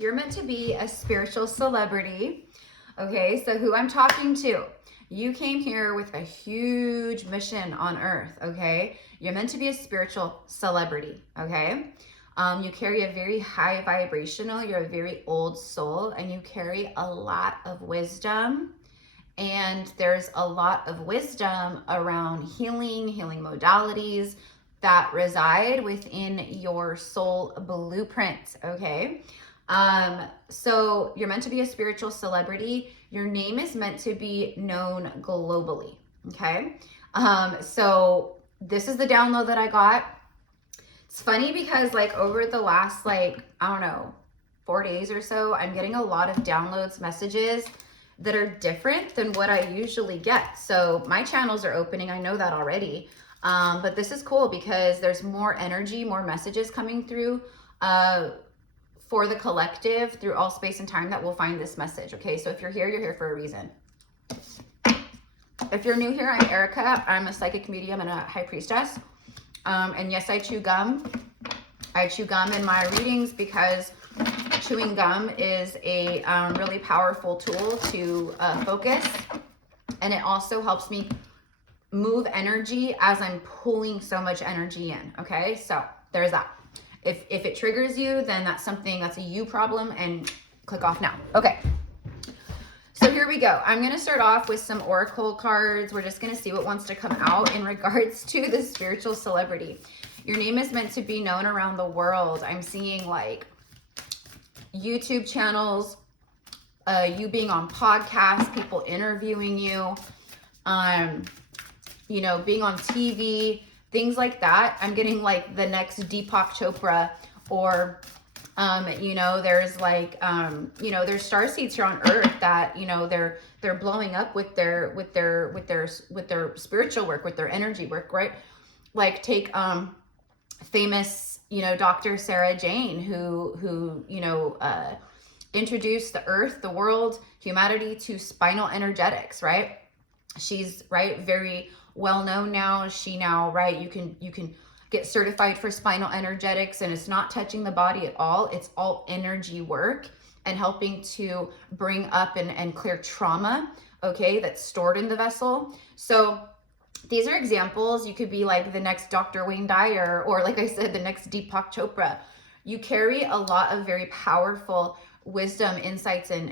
You're meant to be a spiritual celebrity. Okay, so who I'm talking to, you came here with a huge mission on earth, okay? You're meant to be a spiritual celebrity, okay? You carry a very high vibrational, you're a very old soul, and you carry a lot of wisdom. And there's a lot of wisdom around healing modalities that reside within your soul blueprint, okay? So you're meant to be a spiritual celebrity. Your name is meant to be known globally, okay? So this is the download that I got. It's funny because like over the last like, I don't know, 4 days or so, I'm getting a lot of downloads, messages that are different than what I usually get. So my channels are opening, I know that already. But this is cool because there's more energy, more messages coming through for the collective through all space and time that will find this message. Okay, so if you're here for a reason. If you're new here, I'm Erica. I'm a psychic medium and a high priestess. And yes, I chew gum. I chew gum in my readings because chewing gum is a really powerful tool to focus. And it also helps me move energy as I'm pulling so much energy in. Okay, so there's that. If it triggers you, then that's something, that's a you problem, and click off now. Okay. So here we go. I'm going to start off with some oracle cards. We're just going to see what wants to come out in regards to the spiritual celebrity. Your name is meant to be known around the world. I'm seeing like YouTube channels, you being on podcasts, people interviewing you, you know, being on TV, things like that. I'm getting like the next Deepak Chopra, or you know, there's like you know, there's starseeds here on earth that, you know, they're blowing up with their spiritual work, with their energy work, right? Like take famous, you know, Dr. Sarah Jane, who you know, introduced the earth, the world, humanity to spinal energetics, right? She's right, very well known now. She now, right, you can get certified for spinal energetics, and it's not touching the body at all. It's all energy work and helping to bring up and clear trauma, okay, that's stored in the vessel. So these are examples. You could be like the next Dr. Wayne Dyer, or like I said, the next Deepak Chopra. You carry a lot of very powerful wisdom, insights, and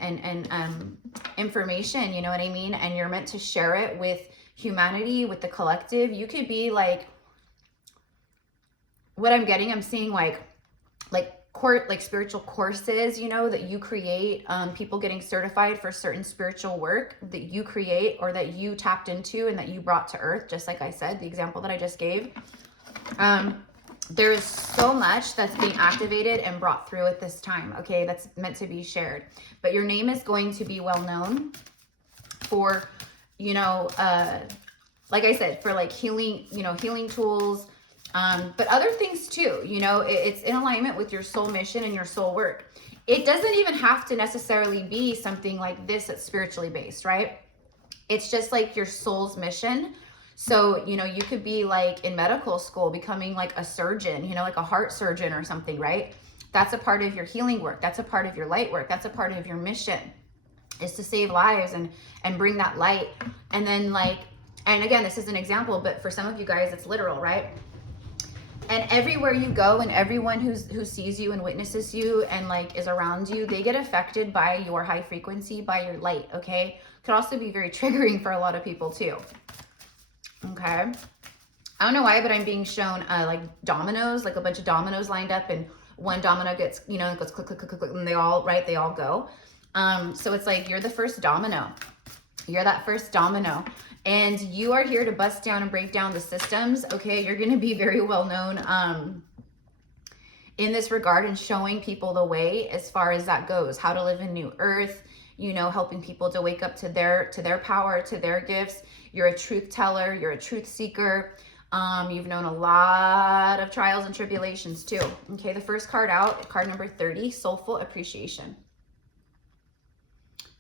information, you know what I mean? And you're meant to share it with humanity, with the collective. You could be like, what I'm getting, I'm seeing like spiritual courses, you know, that you create, people getting certified for certain spiritual work that you create or that you tapped into and that you brought to earth, just like I said, the example that I just gave. There's so much that's being activated and brought through at this time, okay, that's meant to be shared. But your name is going to be well known for, you know, like I said, for like healing, you know, healing tools, but other things too, you know, it's in alignment with your soul mission and your soul work. It doesn't even have to necessarily be something like this that's spiritually based, right? It's just like your soul's mission. So, you know, you could be like in medical school, becoming like a surgeon, you know, like a heart surgeon or something, right? That's a part of your healing work. That's a part of your light work. That's a part of your mission, is to save lives and bring that light. And then like, and again, this is an example, but for some of you guys, it's literal, right? And everywhere you go and everyone who sees you and witnesses you and like is around you, they get affected by your high frequency, by your light, okay? Could also be very triggering for a lot of people too, okay? I don't know why, but I'm being shown like dominoes, like a bunch of dominoes lined up, and one domino gets, you know, it goes click, click, click, click, click, and they all, right, they all go. So it's like you're the first domino. You're that first domino. And you are here to bust down and break down the systems, okay? You're going to be very well known in this regard, and showing people the way as far as that goes, how to live in New Earth, you know, helping people to wake up to their power, to their gifts. You're a truth teller. You're a truth seeker. You've known a lot of trials and tribulations too. Okay, the first card out, card number 30, soulful appreciation.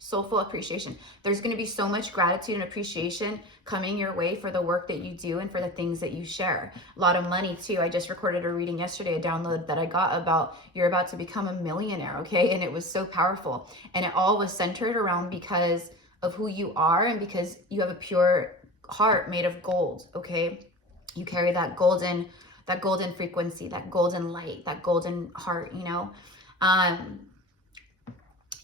soulful appreciation. There's going to be so much gratitude and appreciation coming your way for the work that you do and for the things that you share. A lot of money too. I just recorded a reading yesterday, a download that I got about you're about to become a millionaire, okay? And it was so powerful. And it all was centered around because of who you are and because you have a pure heart made of gold, okay? You carry that golden frequency, that golden light, that golden heart, you know?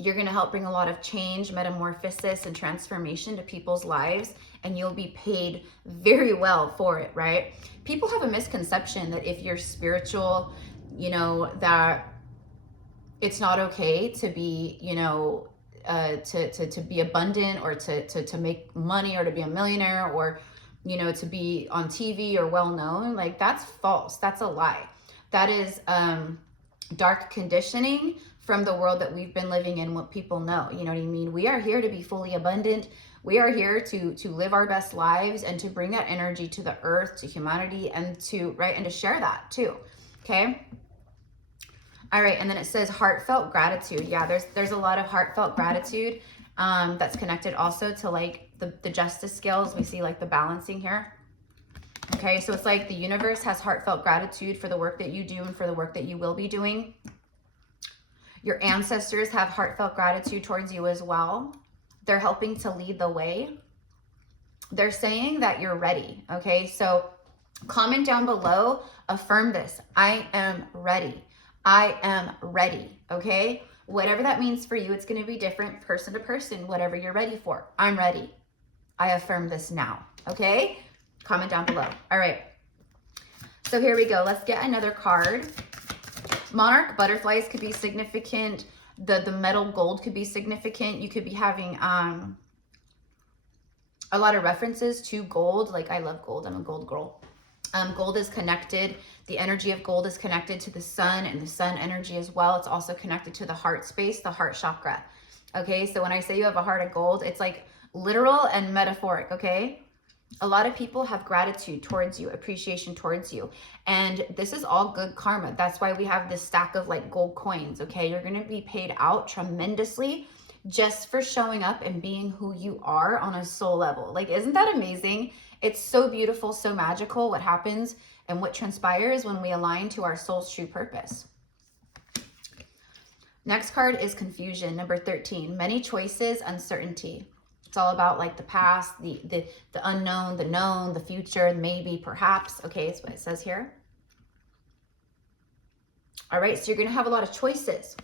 You're going to help bring a lot of change, metamorphosis, and transformation to people's lives, and you'll be paid very well for it, right? People have a misconception that if you're spiritual, you know, that it's not okay to be, you know, to be abundant or to make money or to be a millionaire or, you know, to be on TV or well known. Like, that's false. That's a lie. That is dark conditioning from the world that we've been living in, what people know. You know what I mean? We are here to be fully abundant. We are here to live our best lives and to bring that energy to the earth, to humanity, and to, right, and to share that too. Okay. All right. And then it says heartfelt gratitude. Yeah, there's a lot of heartfelt gratitude that's connected also to like the justice scales. We see like the balancing here. Okay. So it's like the universe has heartfelt gratitude for the work that you do and for the work that you will be doing. Your ancestors have heartfelt gratitude towards you as well. They're helping to lead the way. They're saying that you're ready, okay? So comment down below, affirm this. I am ready. I am ready, okay? Whatever that means for you, it's going to be different person to person, whatever you're ready for. I'm ready. I affirm this now, okay? Comment down below. All right. So here we go. Let's get another card. Monarch butterflies could be significant. The metal gold could be significant. You could be having a lot of references to gold. Like, I love gold. I'm a gold girl. Gold is connected. The energy of gold is connected to the sun and the sun energy as well. It's also connected to the heart space, the heart chakra. Okay, so when I say you have a heart of gold, it's like literal and metaphoric, okay? A lot of people have gratitude towards you, appreciation towards you. And this is all good karma. That's why we have this stack of like gold coins, okay? You're going to be paid out tremendously just for showing up and being who you are on a soul level. Like, isn't that amazing? It's so beautiful, so magical what happens and what transpires when we align to our soul's true purpose. Next card is confusion, number 13. Many choices, uncertainty. It's all about like the past, the unknown, the known, the future, maybe, perhaps. Okay, that's what it says here. All right, so you're going to have a lot of choices.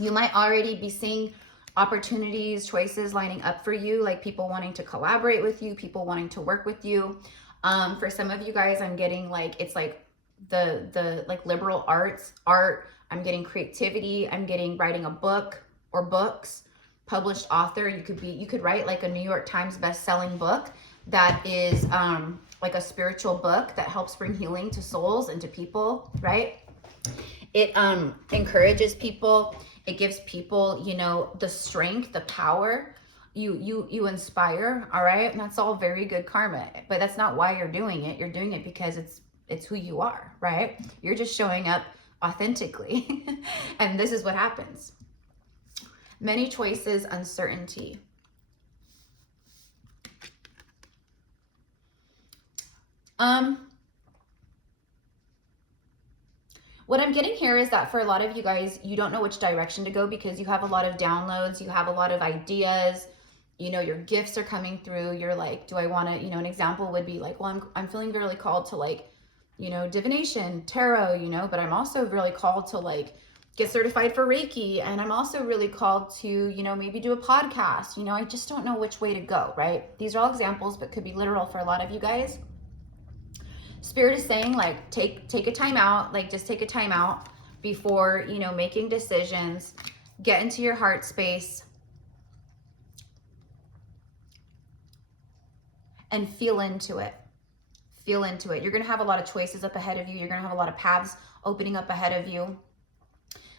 You might already be seeing opportunities, choices lining up for you, like people wanting to collaborate with you, people wanting to work with you. For some of you guys, I'm getting like, it's like the like liberal arts, art. I'm getting creativity. I'm getting writing a book or books. Published author. You could write like a New York Times best-selling book that is like a spiritual book that helps bring healing to souls and to people, right? It encourages people. It gives people, you know, the strength, the power. You inspire, all right? And that's all very good karma, but that's not why you're doing it. You're doing it because it's who you are, right? You're just showing up authentically. And this is what happens. Many choices, uncertainty. What I'm getting here is that for a lot of you guys, you don't know which direction to go because you have a lot of downloads, you have a lot of ideas, you know, your gifts are coming through. You're like, do I want to, you know, an example would be like, well, I'm feeling really called to like, you know, divination, tarot, you know, but I'm also really called to like get certified for Reiki. And I'm also really called to, you know, maybe do a podcast. You know, I just don't know which way to go, right? These are all examples, but could be literal for a lot of you guys. Spirit is saying like, take a time out, like just take a time out before, you know, making decisions, get into your heart space and feel into it. Feel into it. You're going to have a lot of choices up ahead of you. You're going to have a lot of paths opening up ahead of you.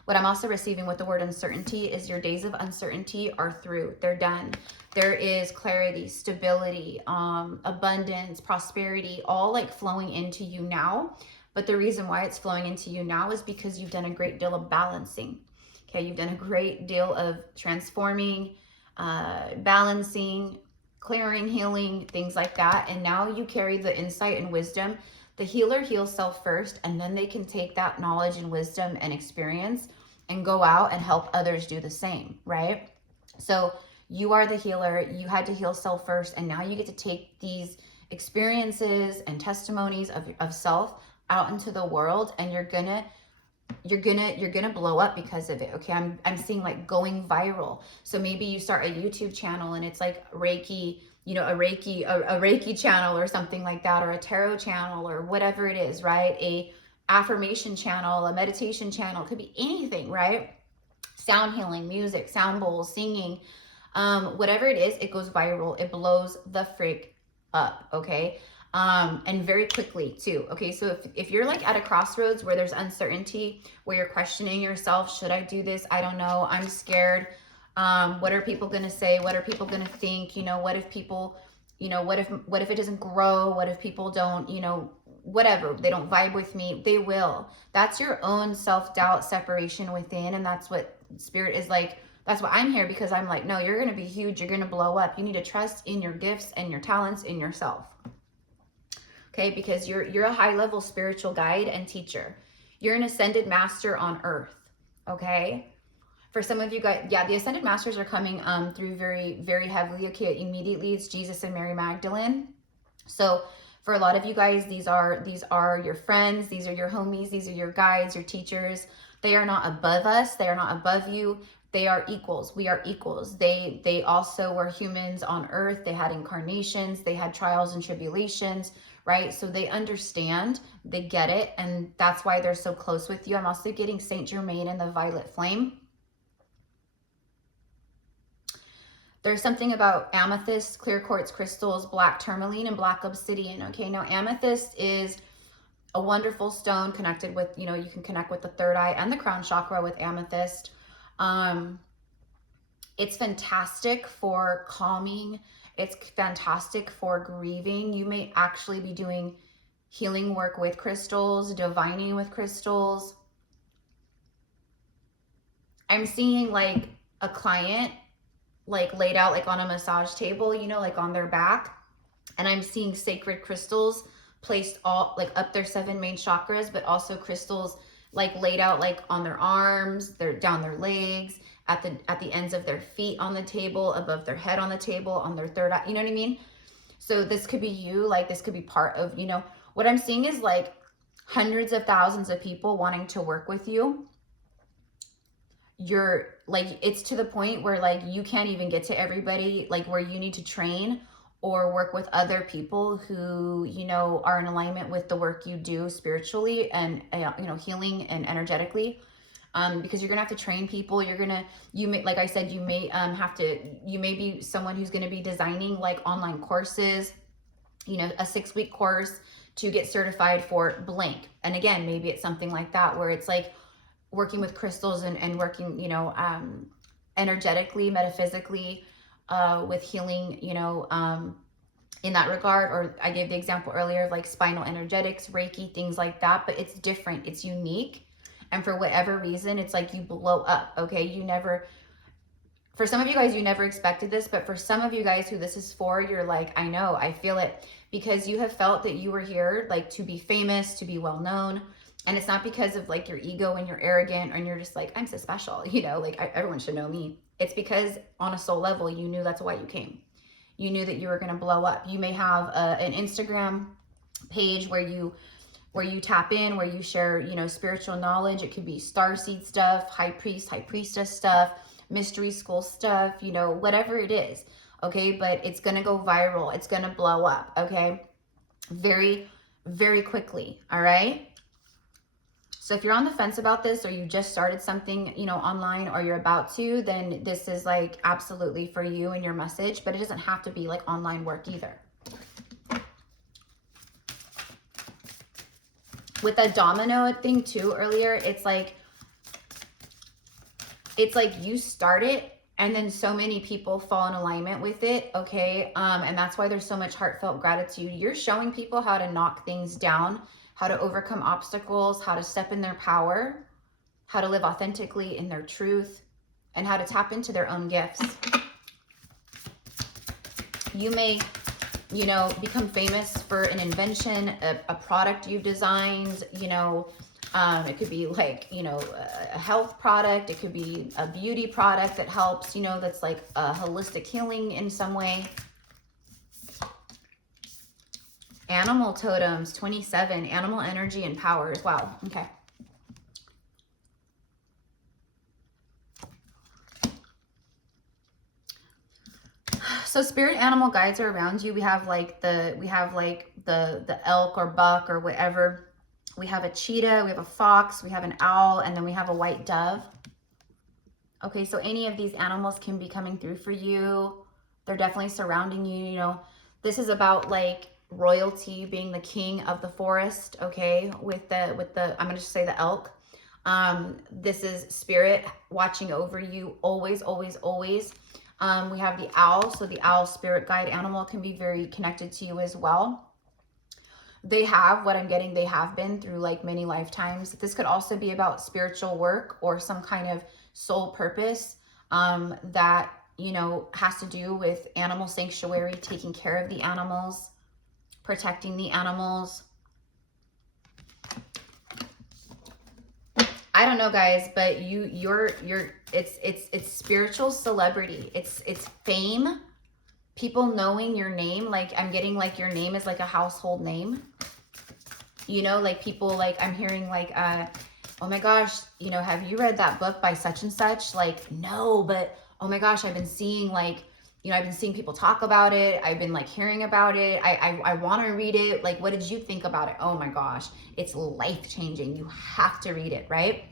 What I'm also receiving with the word uncertainty is your days of uncertainty are through. They're done. There is clarity, stability, abundance, prosperity, all like flowing into you now. But the reason why it's flowing into you now is because you've done a great deal of balancing. Okay, you've done a great deal of transforming, balancing, clearing, healing, things like that. And now you carry the insight and wisdom. The healer heals self first, and then they can take that knowledge and wisdom and experience and go out and help others do the same, right? So you are the healer. You had to heal self first, and now you get to take these experiences and testimonies of self out into the world, and you're gonna blow up because of it. Okay, I'm seeing like going viral. So maybe you start a YouTube channel and it's like Reiki, you know, a Reiki channel or something like that, or a tarot channel or whatever it is, right? A affirmation channel, a meditation channel, it could be anything, right? Sound healing, music, sound bowls, singing, whatever it is, it goes viral. It blows the freak up, okay? And very quickly too. Okay, so if you're like at a crossroads where there's uncertainty, where you're questioning yourself, should I do this? I don't know. I'm scared. What are people gonna say? What are people gonna think? You know, what if people, you know, what if it doesn't grow? What if people don't, you know, whatever, they don't vibe with me? They will. That's your own self-doubt, separation within, and that's what Spirit is like. That's why I'm here, because I'm like, no, you're gonna be huge. You're gonna blow up. You need to trust in your gifts and your talents in yourself. Okay, because you're a high-level spiritual guide and teacher. You're an ascended master on earth, okay? For some of you guys, yeah, the ascended masters are coming through very, very heavily. Okay, immediately it's Jesus and Mary Magdalene. So for a lot of you guys, these are your friends, these are your homies, these are your guides, your teachers. They are not above us. They are not above you. They are equals. We are equals. They also were humans on earth. They had incarnations. They had trials and tribulations, right? So they understand, they get it, and that's why they're so close with you. I'm also getting Saint Germain and the violet flame. There's something about amethyst, clear quartz crystals, black tourmaline, and black obsidian. Okay, now amethyst is a wonderful stone connected with, you know, you can connect with the third eye and the crown chakra with amethyst. It's fantastic for calming. It's fantastic for grieving. You may actually be doing healing work with crystals, divining with crystals. I'm seeing like a client like laid out like on a massage table, you know, like on their back. And I'm seeing sacred crystals placed all like up their 7 main chakras, but also crystals like laid out like on their arms, down their legs, at the ends of their feet on the table, above their head on the table, on their third eye, you know what I mean? So this could be you, like this could be part of, you know, what I'm seeing is like hundreds of thousands of people wanting to work with you. You're like, it's to the point where like you can't even get to everybody, like where you need to train or work with other people who, you know, are in alignment with the work you do spiritually and, you know, healing and energetically. Because you're gonna have to train people. You may, like I said, you may you may be someone who's gonna be designing like online courses, you know, a 6-week course to get certified for blank. And again, maybe it's something like that where it's like working with crystals and working, you know, energetically, metaphysically, with healing, you know, in that regard. Or I gave the example earlier of like spinal energetics, Reiki, things like that, but it's different, it's unique. And for whatever reason, it's like you blow up, okay? For some of you guys, you never expected this, but for some of you guys who this is for, you're like, I know, I feel it, because you have felt that you were here like to be famous, to be well known. And it's not because of like your ego and you're arrogant and you're just like, I'm so special, you know, like everyone should know me. It's because on a soul level, you knew that's why you came. You knew that you were going to blow up. You may have an Instagram page where you tap in, where you share, you know, spiritual knowledge. It could be starseed stuff, high priest, high priestess stuff, mystery school stuff, you know, whatever it is. Okay, but it's going to go viral. It's going to blow up. Okay, very, very quickly. All right. So if you're on the fence about this, or you just started something, you know, online, or you're about to, then this is like absolutely for you and your message, but it doesn't have to be like online work either. With the domino thing too earlier, it's like you start it and then so many people fall in alignment with it, okay? And that's why there's so much heartfelt gratitude. You're showing people how to knock things down, how to overcome obstacles, how to step in their power, how to live authentically in their truth, and how to tap into their own gifts. You may, you know, become famous for an invention, a product you've designed, you know. It could be like, you know, a health product. It could be a beauty product that helps, you know, that's like a holistic healing in some way. Animal totems, 27, animal energy and powers. Wow. Okay. So spirit animal guides are around you. We have like the elk or buck or whatever. We have a cheetah, we have a fox, we have an owl, and then we have a white dove. Okay, so any of these animals can be coming through for you. They're definitely surrounding you, you know. This is about like royalty, being the king of the forest, okay? With the I'm going to just say the elk. This is spirit watching over you always, always, always. We have the owl, so the owl spirit guide animal can be very connected to you as well. They have, what I'm getting, they have been through like many lifetimes. This could also be about spiritual work or some kind of soul purpose that, you know, has to do with animal sanctuary, taking care of the animals, protecting the animals. I don't know, guys, but it's spiritual celebrity. It's fame. People knowing your name, like I'm getting like your name is like a household name. You know, like people like I'm hearing like, oh my gosh, you know, have you read that book by such and such? Like, no, but oh my gosh, I've been seeing like, you know, I've been seeing people talk about it. I've been like hearing about it. I want to read it. Like, what did you think about it? Oh my gosh, it's life-changing. You have to read it, right?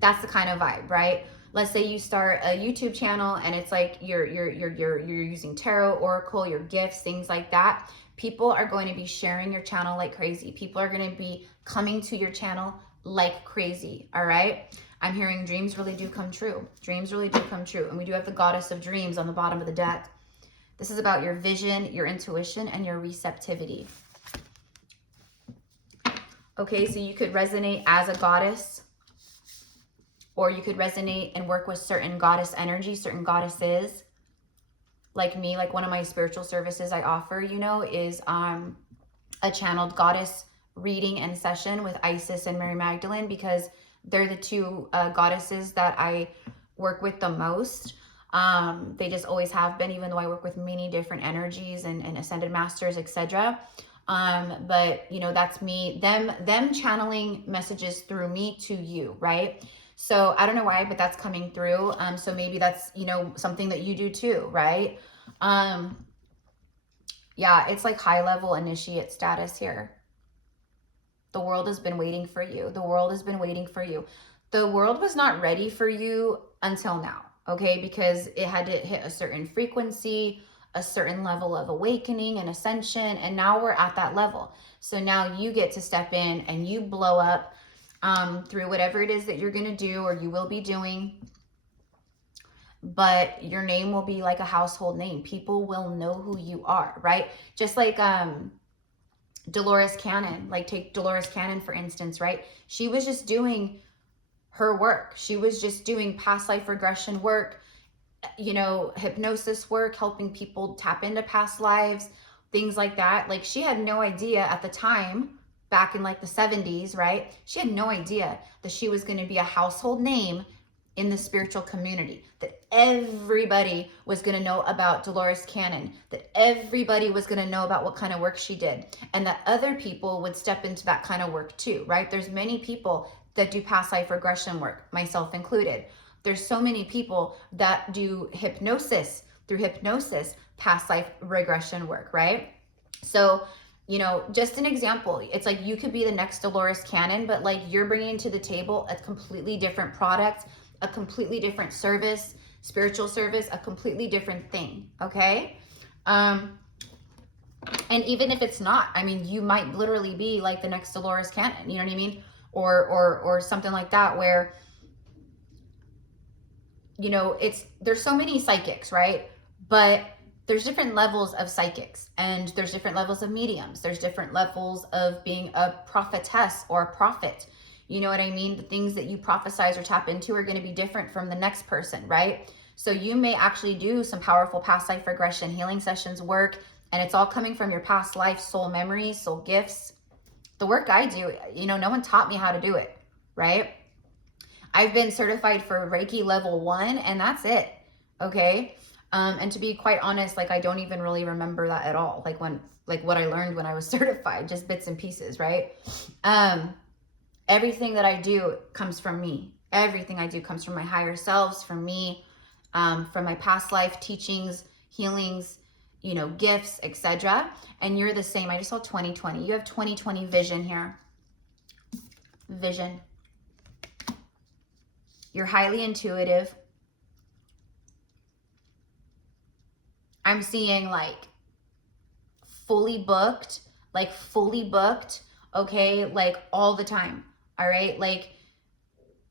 That's the kind of vibe, right? Let's say you start a YouTube channel and it's like you're using tarot, oracle, your gifts, things like that. People are going to be sharing your channel like crazy. People are going to be coming to your channel like crazy, all right? I'm hearing dreams really do come true. Dreams really do come true. And we do have the goddess of dreams on the bottom of the deck. This is about your vision, your intuition, and your receptivity. Okay, so you could resonate as a goddess, or you could resonate and work with certain goddess energy, certain goddesses. Like me, like one of my spiritual services I offer, you know, is a channeled goddess reading and session with Isis and Mary Magdalene, because they're the two goddesses that I work with the most. They just always have been, even though I work with many different energies and ascended masters, etc. But you know, that's me, them channeling messages through me to you, right? So I don't know why, but that's coming through. So maybe that's, you know, something that you do too, right? Yeah, it's like high level initiate status here. The world has been waiting for you. The world has been waiting for you. The world was not ready for you until now, okay? Because it had to hit a certain frequency, a certain level of awakening and ascension, and now we're at that level. So now you get to step in and you blow up through whatever it is that you're going to do or you will be doing. But your name will be like a household name. People will know who you are, right? Just like Dolores Cannon, like take Dolores Cannon, for instance, right? She was just doing her work. She was just doing past life regression work, you know, hypnosis work, helping people tap into past lives, things like that. Like she had no idea at the time, back in like the 70s, right? She had no idea that she was going to be a household name in the spiritual community, that everybody was going to know about Dolores Cannon, that everybody was going to know about what kind of work she did, and that other people would step into that kind of work too, right? There's many people that do past life regression work, myself included. There's so many people that do hypnosis, through hypnosis, past life regression work, right? So, you know, just an example, it's like you could be the next Dolores Cannon, but like you're bringing to the table a completely different product, a completely different service, spiritual service, a completely different thing, okay? And even if it's not, I mean, you might literally be like the next Dolores Cannon, you know what I mean? Or something like that, where, you know, there's so many psychics, right? But there's different levels of psychics, and there's different levels of mediums. There's different levels of being a prophetess or a prophet. You know what I mean? The things that you prophesize or tap into are going to be different from the next person, right? So you may actually do some powerful past life regression healing sessions work, and it's all coming from your past life, soul memories, soul gifts. The work I do, you know, no one taught me how to do it, right? I've been certified for Reiki level 1, and that's it, okay? And to be quite honest, like I don't even really remember that at all. Like what I learned when I was certified, just bits and pieces, right? Everything that I do comes from me. Everything I do comes from my higher selves, from me, from my past life teachings, healings, you know, gifts, etc. And you're the same. I just saw 2020. You have 2020 vision here. Vision. You're highly intuitive. I'm seeing like fully booked, okay, like all the time. All right, like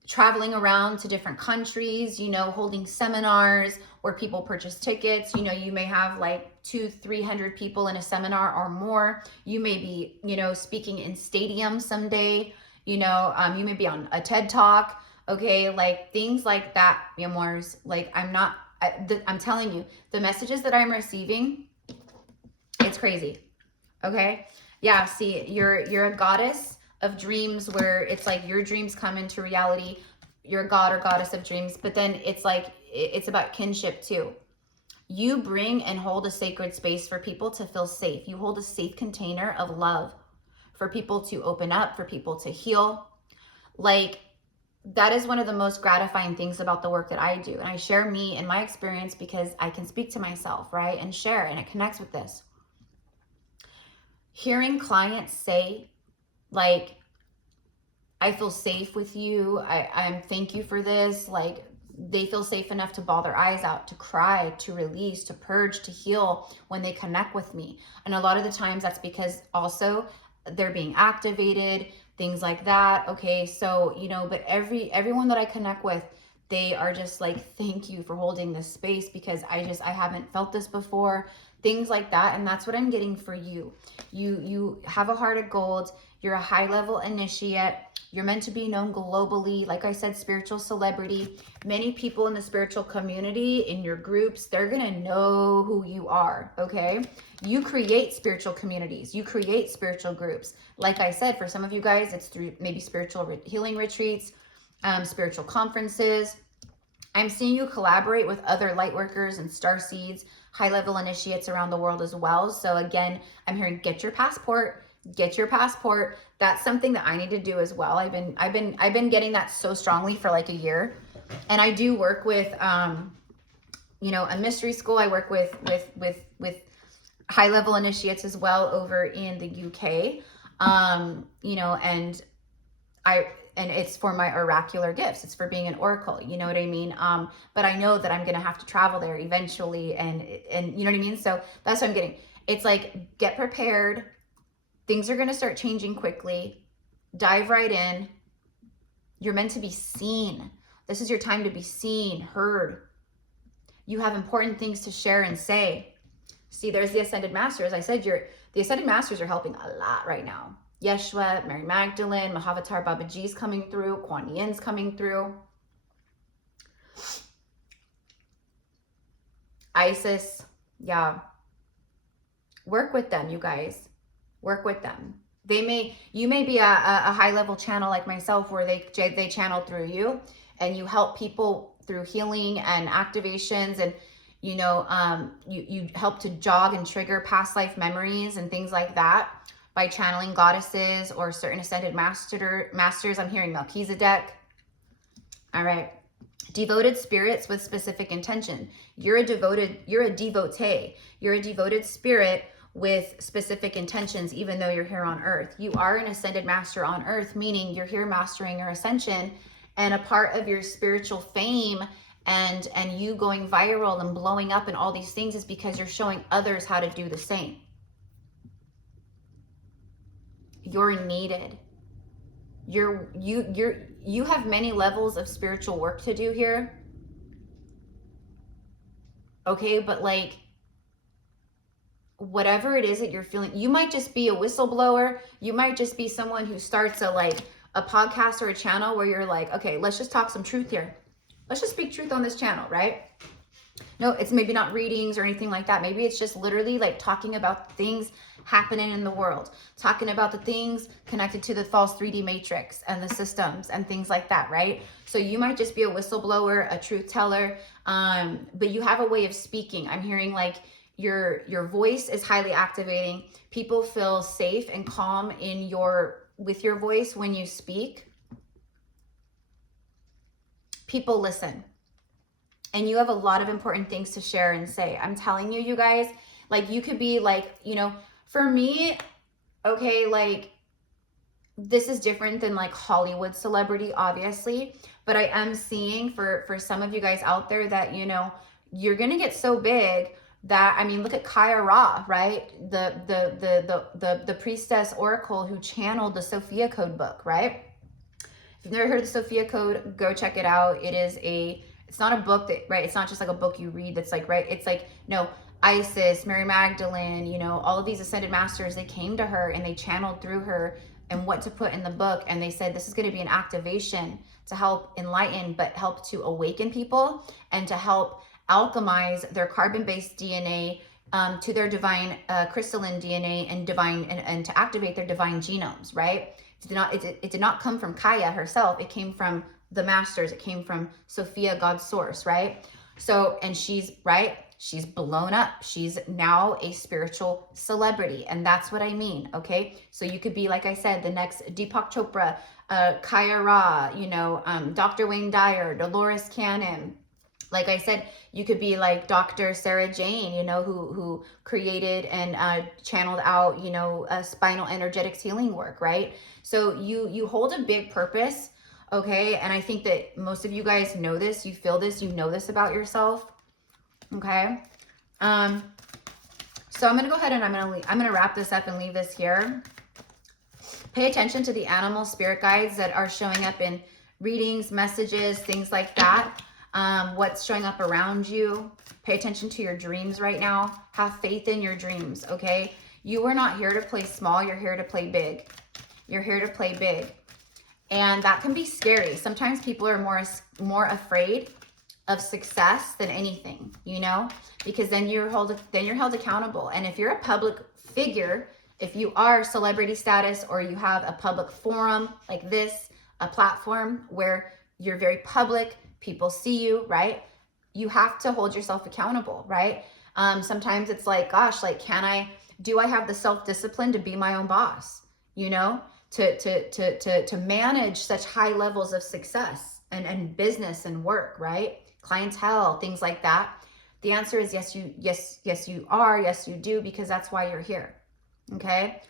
traveling around to different countries, you know, holding seminars where people purchase tickets. You know, you may have like 200-300 people in a seminar or more. You may be, you know, speaking in stadiums someday. You know, you may be on a TED Talk. Okay, like things like that, mi amors. Like I'm telling you, the messages that I'm receiving, it's crazy. Okay, yeah. See, you're a goddess of dreams, where it's like your dreams come into reality. You're a god or goddess of dreams, but then it's like it's about kinship too. You bring and hold a sacred space for people to feel safe. You hold a safe container of love for people to open up, for people to heal. Like, that is one of the most gratifying things about the work that I do. And I share me and my experience because I can speak to myself, right? And share, and it connects with this. Hearing clients say, like, I feel safe with you. I'm thank you for this. Like, they feel safe enough to bawl their eyes out, to cry, to release, to purge, to heal when they connect with me. And a lot of the times that's because also they're being activated, things like that. Okay, so, you know, but everyone that I connect with, they are just like, thank you for holding this space, because I haven't felt this before, things like that. And that's what I'm getting for you. You have a heart of gold. You're a high level initiate. You're meant to be known globally. Like I said, spiritual celebrity. Many people in the spiritual community, in your groups, they're going to know who you are, okay? You create spiritual communities. You create spiritual groups. Like I said, for some of you guys, it's through maybe spiritual healing retreats, spiritual conferences. I'm seeing you collaborate with other light workers and starseeds, high-level initiates around the world as well. So again, I'm hearing get your passport. Get your passport. That's something that I need to do as well. I've been getting that so strongly for like a year. And I do work with you know, a mystery school. I work with high-level initiates as well over in the UK. You know, and it's for my oracular gifts. It's for being an oracle. You know what I mean? But I know that I'm going to have to travel there eventually, and you know what I mean? So that's what I'm getting. It's like, get prepared. Things are going to start changing quickly. Dive right in. You're meant to be seen. This is your time to be seen, heard. You have important things to share and say. See, there's the Ascended Masters. I said the Ascended Masters are helping a lot right now. Yeshua, Mary Magdalene, Mahavatar Babaji's coming through. Kuan Yin's coming through. Isis. Yeah. Work with them, you guys. Work with them. You may be a high-level channel like myself, where they channel through you, and you help people through healing and activations, and you know, you help to jog and trigger past life memories and things like that by channeling goddesses or certain ascended masters. I'm hearing Melchizedek. All right. Devoted spirits with specific intention. You're a devotee. You're a devoted spirit with specific intentions, even though you're here on earth. You are an ascended master on earth, meaning you're here mastering your ascension, and a part of your spiritual fame and you going viral and blowing up and all these things is because you're showing others how to do the same. You're needed. You have many levels of spiritual work to do here. Okay, but like, whatever it is that you're feeling, you might just be a whistleblower. You might just be someone who starts a podcast or a channel where you're like, okay, let's just talk some truth here. Let's just speak truth on this channel, right? No, it's maybe not readings or anything like that. Maybe it's just literally like talking about things happening in the world, talking about the things connected to the false 3D matrix and the systems and things like that, right? So you might just be a whistleblower, a truth teller, but you have a way of speaking. I'm hearing like your voice is highly activating. People feel safe and calm with your voice when you speak. People listen. And you have a lot of important things to share and say. I'm telling you, you guys, like you could be like, you know, for me, okay, like this is different than like Hollywood celebrity, obviously, but I am seeing for some of you guys out there that, you know, you're going to get so big that, I mean, look at Kaya Ra, right? The Priestess Oracle who channeled the Sophia Code book, right? If you've never heard of the Sophia Code, go check it out. It's not a book that, right? It's not just like a book you read that's like, right? It's like, no, Isis, Mary Magdalene, you know, all of these ascended masters, they came to her and they channeled through her and what to put in the book. And they said, this is going to be an activation to help enlighten, but help to awaken people and to help alchemize their carbon-based DNA to their divine crystalline DNA and to activate their divine genomes, right? It did not come from Kaya herself. It came from the masters. It came from Sophia, God's source, right? So, and she's, right? She's blown up. She's now a spiritual celebrity. And that's what I mean, okay? So you could be, like I said, the next Deepak Chopra, Kaya Ra, you know, Dr. Wayne Dyer, Dolores Cannon. Like I said, you could be like Dr. Sarah Jane, you know, who created and channeled out, you know, spinal energetics healing work, right? So you hold a big purpose, okay? And I think that most of you guys know this, you feel this, you know this about yourself, okay? So I'm gonna go ahead and I'm gonna wrap this up and leave this here. Pay attention to the animal spirit guides that are showing up in readings, messages, things like that. What's showing up around you. Pay attention to your dreams right now. Have faith in your dreams, okay? You are not here to play small. You're here to play big. You're here to play big. And that can be scary. Sometimes people are more afraid of success than anything, you know? Because then you're held accountable. And if you're a public figure, if you are celebrity status or you have a public forum like this, a platform where you're very public, people see you, right? You have to hold yourself accountable, right? Sometimes it's like, gosh, like, do I have the self-discipline to be my own boss, you know, to manage such high levels of success and business and work, right? Clientele, things like that. The answer is yes, you are. Yes, you do, because that's why you're here. Okay.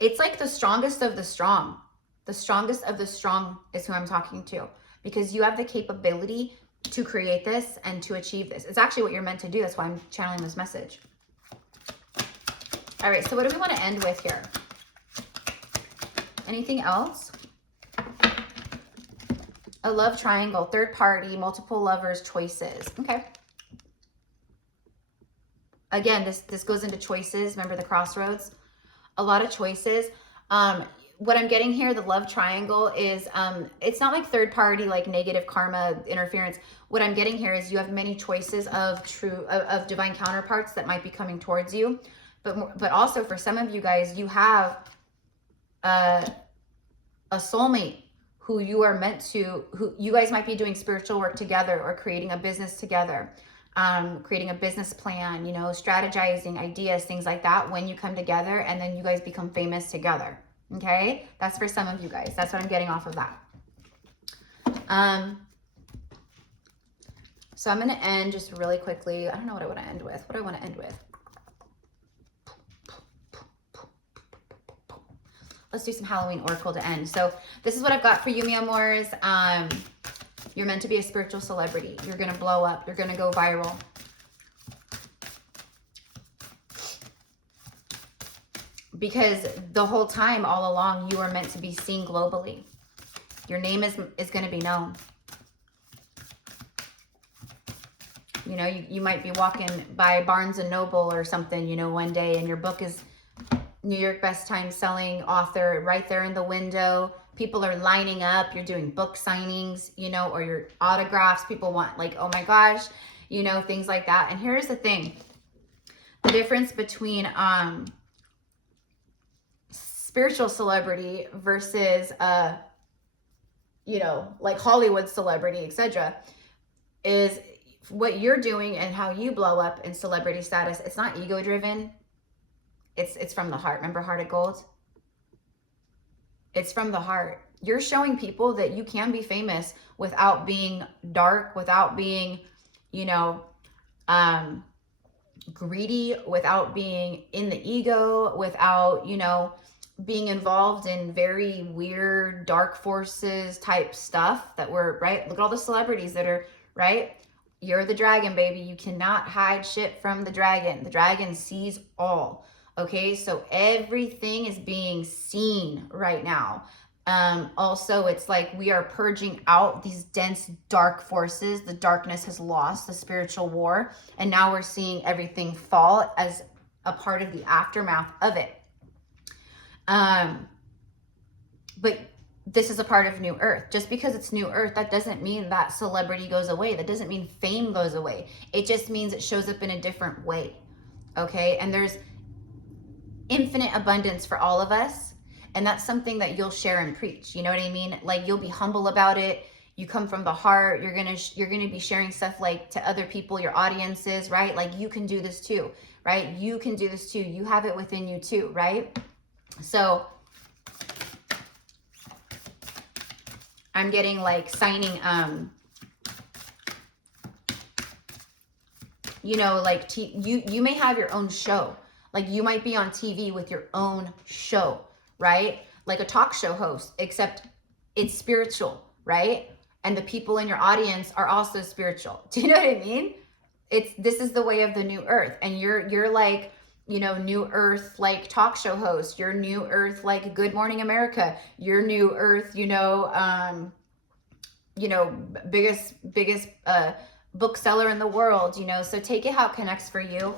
It's like the strongest of the strong. The strongest of the strong is who I'm talking to, because you have the capability to create this and to achieve this. It's actually what you're meant to do. That's why I'm channeling this message. All right. So what do we want to end with here? Anything else? A love triangle, third party, multiple lovers, choices. Okay. Again, this goes into choices. Remember the crossroads? A lot of choices. What I'm getting here, the love triangle is, it's not like third party, like negative karma interference. What I'm getting here is you have many choices of divine counterparts that might be coming towards you. But also for some of you guys, you have a soulmate who you are meant to, who you guys might be doing spiritual work together or creating a business together, creating a business plan, you know, strategizing ideas, things like that when you come together, and then you guys become famous together. Okay. That's for some of you guys. That's what I'm getting off of that. So I'm going to end just really quickly. I don't know what I want to end with. What do I want to end with? Let's do some Halloween oracle to end. So this is what I've got for you, mi amores. You're meant to be a spiritual celebrity. You're going to blow up. You're going to go viral. Because the whole time, all along, you are meant to be seen globally. Your name is going to be known. You know, you might be walking by Barnes & Noble or something, you know, one day, and your book is New York Best Time Selling Author right there in the window. People are lining up, you're doing book signings, you know, or your autographs. People want like, oh my gosh, you know, things like that. And here's the thing. The difference between spiritual celebrity versus you know, like Hollywood celebrity, etc., is what you're doing and how you blow up in celebrity status. It's not ego driven. It's from the heart. Remember Heart of Gold? It's from the heart. You're showing people that you can be famous without being dark, without being, you know, greedy, without being in the ego, without, you know, being involved in very weird dark forces type stuff that were, right? Look at all the celebrities that are, right? You're the dragon, baby. You cannot hide shit from the dragon. The dragon sees all. Okay, so everything is being seen right now. Also, it's like we are purging out these dense dark forces. The darkness has lost the spiritual war, and now we're seeing everything fall as a part of the aftermath of it. But this is a part of New Earth. Just because it's New Earth, that doesn't mean that celebrity goes away. That doesn't mean fame goes away. It just means it shows up in a different way. Okay, and there's infinite abundance for all of us. And that's something that you'll share and preach. You know what I mean? Like, you'll be humble about it. You come from the heart. You're gonna be sharing stuff like to other people, your audiences, right? Like, you can do this too, right? You can do this too. You have it within you too, right? So I'm getting like signing, you know, like you may have your own show. Like, you might be on TV with your own show, right? Like a talk show host, except it's spiritual, right? And the people in your audience are also spiritual. Do you know what I mean? This is the way of the New Earth. And you're like, you know, New Earth, like talk show host, your New Earth, like Good Morning America, your New Earth, you know, biggest bookseller in the world, you know, so take it how it connects for you.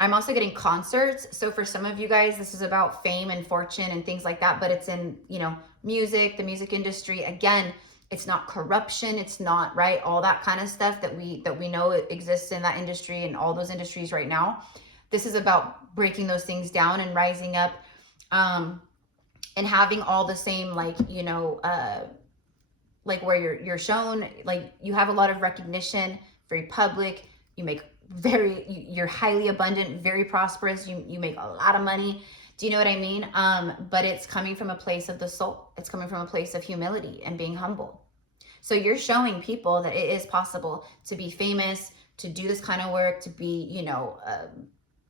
I'm also getting concerts. So for some of you guys, this is about fame and fortune and things like that, but it's in, you know, music, the music industry. Again, it's not corruption. It's not, right, all that kind of stuff that we know exists in that industry and all those industries right now. This is about breaking those things down and rising up, and having all the same, like, you know, like where you're shown, like you have a lot of recognition, very public, you make you're highly abundant, very prosperous, you make a lot of money. Do you know what I mean? But it's coming from a place of the soul. It's coming from a place of humility and being humble. So you're showing people that it is possible to be famous, to do this kind of work, to be, you know,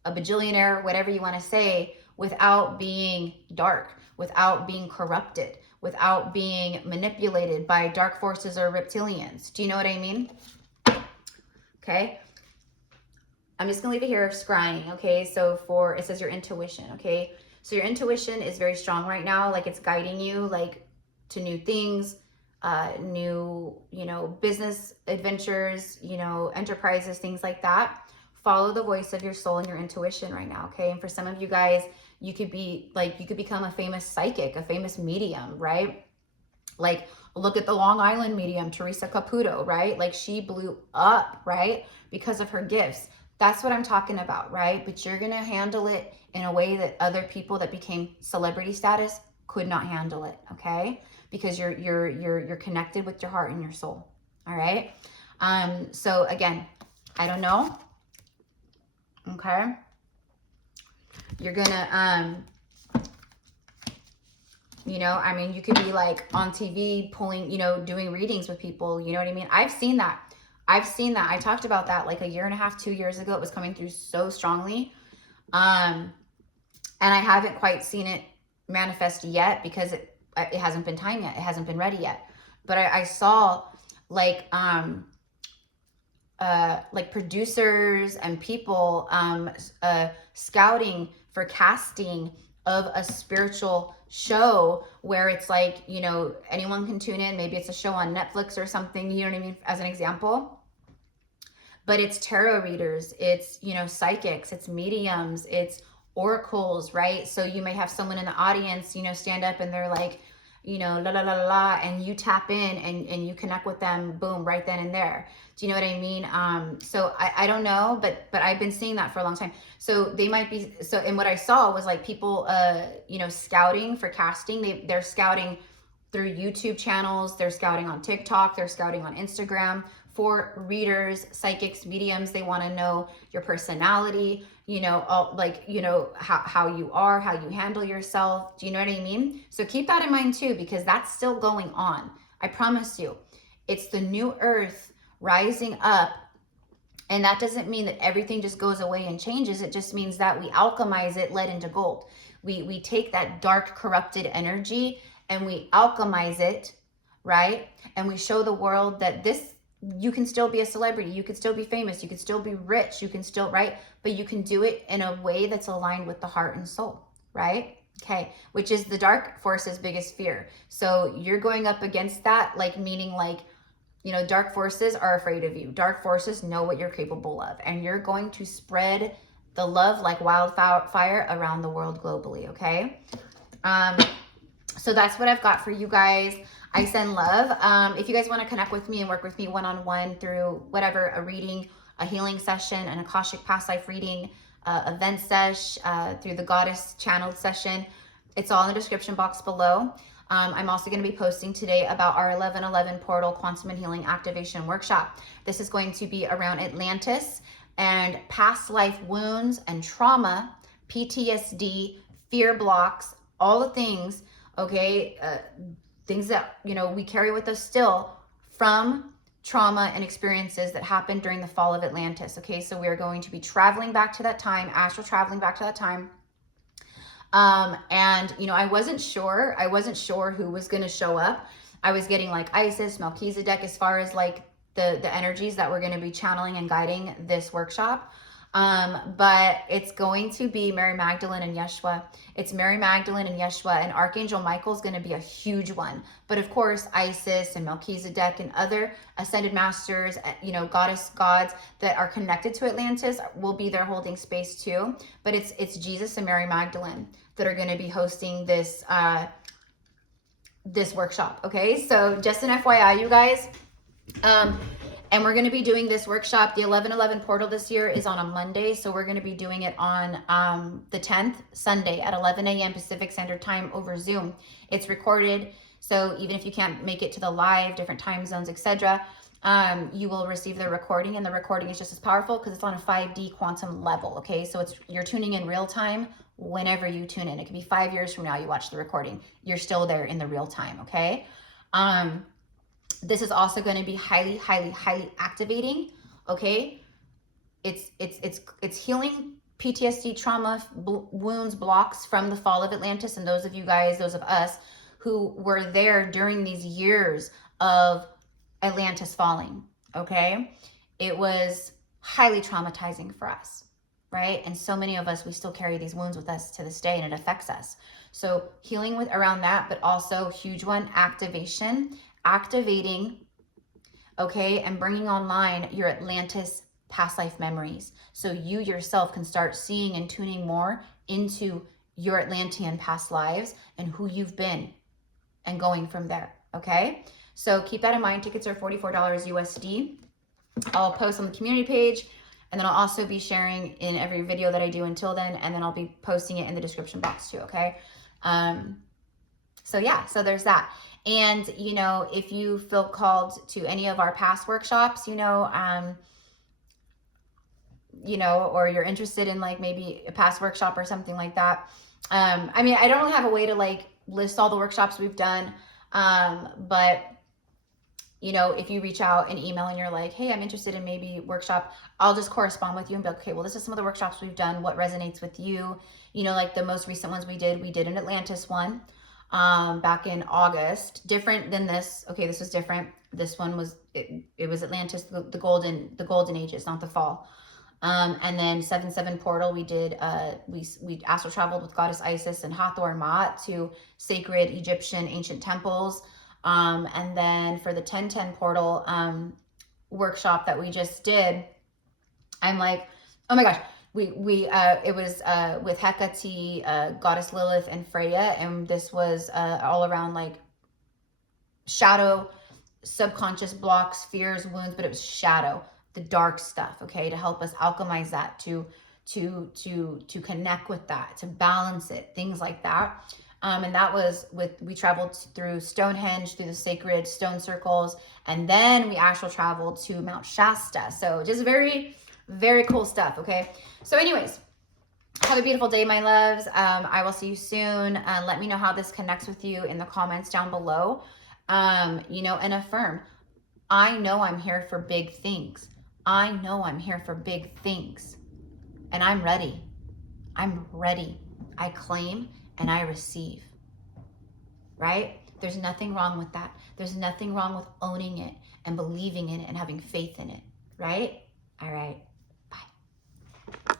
a bajillionaire, whatever you want to say, without being dark, without being corrupted, without being manipulated by dark forces or reptilians. Do you know what I mean? Okay. I'm just gonna leave it here, scrying, okay? So it says your intuition, okay? So your intuition is very strong right now, like it's guiding you, like, to new things, new, you know, business adventures, you know, enterprises, things like that. Follow the voice of your soul and your intuition right now, okay? And for some of you guys, you could become a famous psychic, a famous medium, right? Like, look at the Long Island medium, Teresa Caputo, right? Like, she blew up, right? Because of her gifts. That's what I'm talking about, right? But you're going to handle it in a way that other people that became celebrity status could not handle it, okay? Because you're connected with your heart and your soul, all right? So again, I don't know, okay? You're going to, you know, I mean, you could be like on TV pulling, you know, doing readings with people, you know what I mean? I've seen that. I talked about that like a year and a half, 2 years ago. It was coming through so strongly. And I haven't quite seen it manifest yet because it hasn't been time yet. It hasn't been ready yet. But I saw like producers and people scouting for casting of a spiritual show where it's like, you know, anyone can tune in. Maybe it's a show on Netflix or something, you know what I mean, as an example. But it's tarot readers, it's, you know, psychics, it's mediums, it's oracles, right? So you may have someone in the audience, you know, stand up and they're like, you know, la la la la la, and you tap in and you connect with them, boom, right then and there. Do you know what I mean? So I don't know, but I've been seeing that for a long time. So they might be, so, and what I saw was like people, you know, scouting for casting. They're scouting through YouTube channels, they're scouting on TikTok, they're scouting on Instagram for readers, psychics, mediums. They want to know your personality, you know, all, like, you know, how you are, how you handle yourself. Do you know what I mean? So keep that in mind too, because that's still going on. I promise you, it's the new earth rising up. And that doesn't mean that everything just goes away and changes. It just means that we alchemize it, lead into gold. We take that dark, corrupted energy and we alchemize it, right? And we show the world that this, you can still be a celebrity, you can still be famous, you can still be rich, you can still, right? But you can do it in a way that's aligned with the heart and soul, right? Okay, which is the dark force's biggest fear. So you're going up against that, like, meaning like, you know, dark forces are afraid of you. Dark forces know what you're capable of, and you're going to spread the love like wildfire around the world globally, okay? So that's what I've got for you guys. I send love. If you guys want to connect with me and work with me one-on-one through whatever, a reading, a healing session, an Akashic past life reading, a vent sesh, through the goddess channeled session, it's all in the description box below. I'm also going to be posting today about our 11/11 portal quantum and healing activation workshop. This is going to be around Atlantis and past life wounds and trauma, PTSD, fear blocks, all the things, okay, things that, you know, we carry with us still from trauma and experiences that happened during the fall of Atlantis. Okay, so we are going to be traveling back to that time, astral traveling back to that time. And you know, I wasn't sure who was going to show up. I was getting like Isis, Melchizedek, as far as like the energies that we're going to be channeling and guiding this workshop. But it's going to be Mary Magdalene and Yeshua. It's Mary Magdalene and Yeshua, and Archangel Michael is going to be a huge one. But of course, Isis and Melchizedek and other ascended masters, you know, goddess gods that are connected to Atlantis will be there holding space too. But it's Jesus and Mary Magdalene that are going to be hosting this, this workshop. Okay. So just an FYI, you guys, and we're going to be doing this workshop. The 11/11 portal this year is on a Monday. So we're going to be doing it on the 10th, Sunday at 11 a.m. Pacific Standard Time over Zoom. It's recorded. So even if you can't make it to the live, different time zones, etc., you will receive the recording, and the recording is just as powerful because it's on a 5D quantum level. Okay. So you're tuning in real time whenever you tune in. It could be 5 years from now you watch the recording. You're still there in the real time. Okay. This is also going to be highly, highly, highly activating. Okay. It's healing PTSD, trauma, wounds, blocks from the fall of Atlantis. And those of you guys, those of us who were there during these years of Atlantis falling. Okay. It was highly traumatizing for us, right? And so many of us, we still carry these wounds with us to this day, and it affects us. So healing with around that, but also huge one, activating, okay, and bringing online your Atlantis past life memories. So you yourself can start seeing and tuning more into your Atlantean past lives and who you've been and going from there. Okay. So keep that in mind. Tickets are $44 USD. I'll post on the community page, and then I'll also be sharing in every video that I do until then, and then I'll be posting it in the description box too. Okay. So yeah, so there's that. And, you know, if you feel called to any of our past workshops, you know, or you're interested in like maybe a past workshop or something like that. I mean, I don't really have a way to like list all the workshops we've done. But you know, if you reach out and email and you're like, hey, I'm interested in maybe workshop, I'll just correspond with you and be like, okay, well, this is some of the workshops we've done. What resonates with you? You know, like the most recent ones we did an Atlantis one, back in August, different than this. Okay. This was different. This one was, it was Atlantis, the golden ages, not the fall. And then 7/7 portal, we did, we astral traveled with goddess Isis and Hathor and Ma'at to sacred Egyptian ancient temples. And then for the 10/10 portal, workshop that we just did, I'm like, oh my gosh, it was with Hecate, goddess Lilith, and Freya, and this was all around like shadow, subconscious blocks, fears, wounds, but it was shadow, the dark stuff, okay, to help us alchemize that, to connect with that, to balance it, things like that. And that was we traveled through Stonehenge, through the sacred stone circles, and then we actually traveled to Mount Shasta. So just very, very cool stuff, okay? So anyways, have a beautiful day, my loves. I will see you soon. Let me know how this connects with you in the comments down below. You know, and affirm, I know I'm here for big things. I know I'm here for big things. And I'm ready. I'm ready. I claim and I receive. Right? There's nothing wrong with that. There's nothing wrong with owning it and believing in it and having faith in it. Right? All right.